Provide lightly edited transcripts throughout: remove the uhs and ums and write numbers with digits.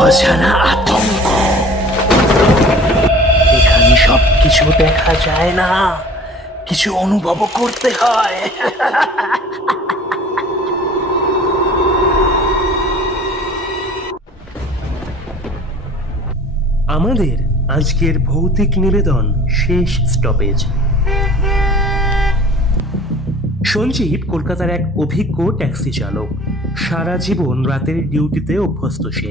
অজানা আতঙ্ক। এখানে সবকিছু দেখা যায় না, কিছু অনুভব করতে হয়। আমাদের আজকের ভৌতিক নিবেদন শেষ স্টপেজ। সঞ্জীব কলকাতার এক অভিজ্ঞ ট্যাক্সি চালক। সারা জীবন রাতের ডিউটিতে অভ্যস্ত সে।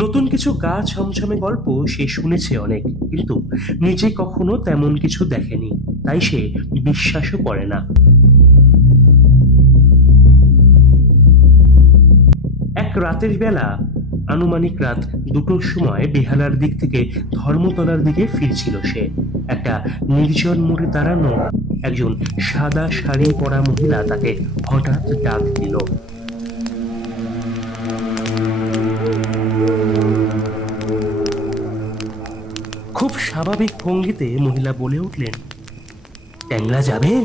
নতুন কিছু গা ছমছমে গল্প সে শুনেছে অনেক, কিন্তু নিজে কখনো তেমন কিছু দেখেনি, তাই সে বিশ্বাসও করে না। এক রাতের বেলা, আনুমানিক রাত 2টোর সময় বেহালার দিক থেকে ধর্মতলার দিকে ফিরছিল সে। একটা নির্জন মোড়ে দাঁড়ানো একজন সাদা শাড়ি পরা মহিলা তাকে হঠাৎ ডাক দিল। খুব স্বাভাবিক ভঙ্গিতে মহিলা বলে উঠলেন, ট্যাংরা যাবেন?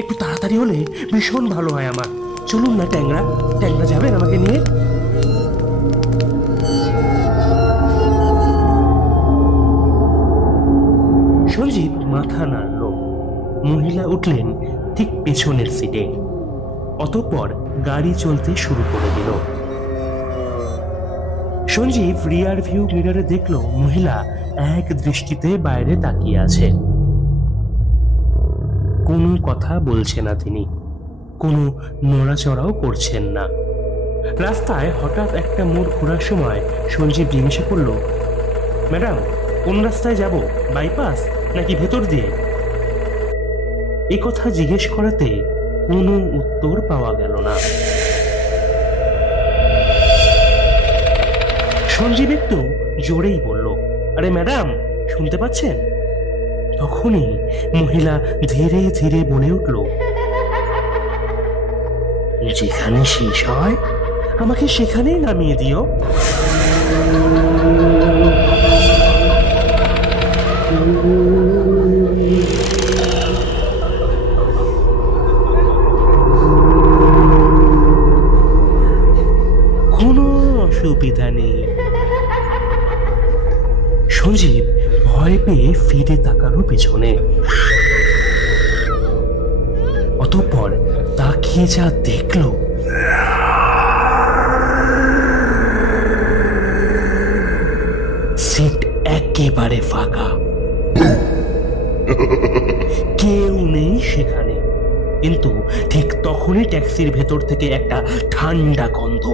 একটু তাড়াতাড়ি হলে ভীষণ ভালো হয় আমার। চলুন না ট্যাংরা, ট্যাংরা যাবেন আমাকে নিয়ে? সঞ্জীব মাথা নাড়ল। মহিলা উঠলেন ঠিক পেছনের সিটে। অতঃপর গাড়ি চলতে শুরু করে দিল। সঞ্জীব রিয়ার ভিউ মিররে দেখল মহিলা এক দৃষ্টিতে বাইরে তাকিয়ে আছে। কোনো কথা বলছে না তিনি, কোনো নড়াচড়াও করছেন না। রাস্তায় হঠাৎ একটা মোড় ঘোরার সময় সঞ্জীব জিজ্ঞাসা করল, ম্যাডাম কোন রাস্তায় যাব, বাইপাস নাকি ভেতর দিয়ে? এ কথা জিজ্ঞেস করাতে কোনো উত্তর পাওয়া গেল না। সঞ্জীব একটু জোরেই বলল, আরে ম্যাডাম শুনতে পাচ্ছেন? তখনই মহিলা ধীরে ধীরে বলে উঠল, যেখানে শেষ হয় আমাকে সেখানেই নামিয়ে দিও। কোনো অসুবিধা নেই। সঞ্জীব ভয় পেয়ে ফিরে তাকালো পেছনে। অতঃপর তাকিয়ে যা দেখল, সিট একেবারে ফাঁকা, কেউ নেই সেখানে। কিন্তু ঠিক তখনই ট্যাক্সির ভেতর থেকে একটা ঠান্ডা গন্ধ,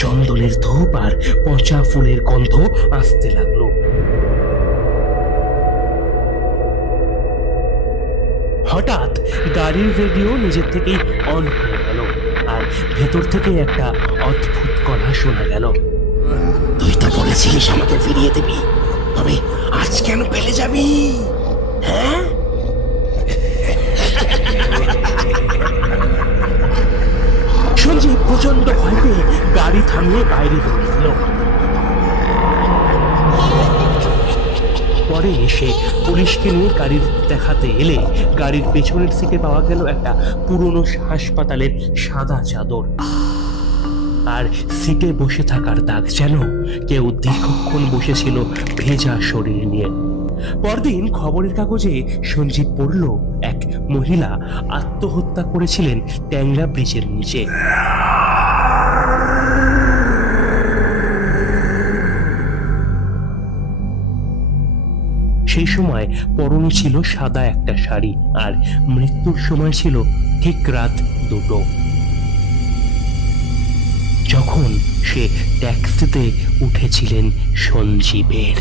চন্দনের ধূপ আর পচা ফুলের গন্ধ আসতে লাগলো। হঠাৎ গাড়ির রেডিও নিজের থেকেই অন হয়ে গেল, আর ভেতর থেকে একটা অদ্ভুত গলা শোনা গেল, তুই তো বলেছিলিস আমাকে ফিরিয়ে দিবি, তবে আজ কেন পেলে যাবি? হ্যাঁ, সঞ্জীব প্রচন্ড ভয় পেয়ে গাড়ি থামিয়ে বাইরে দৌড়ে দিল। পরে এসে পুলিশকে নিয়ে গাড়ির দেখাতে এলে গাড়ির পেছনের সিটে পাওয়া গেল একটা পুরনো হাসপাতালের সাদা চাদর, আর সিটে বসে থাকার দাগ যেন কেউ দীর্ঘক্ষণ বসেছিল ভেজা শরীর নিয়ে। পরদিন খবরের কাগজে সঞ্জীব পড়ল এক মহিলা আত্মহত্যা করেছিলেন ট্যাংরা ব্রিজের নিচে। সেই সময় পরনে ছিল সাদা একটা শাড়ি, আর মৃত্যুর সময় ছিল ঠিক রাত 2টো, যখন সে ট্যাক্সিতে উঠেছিলেন সঞ্জীবের।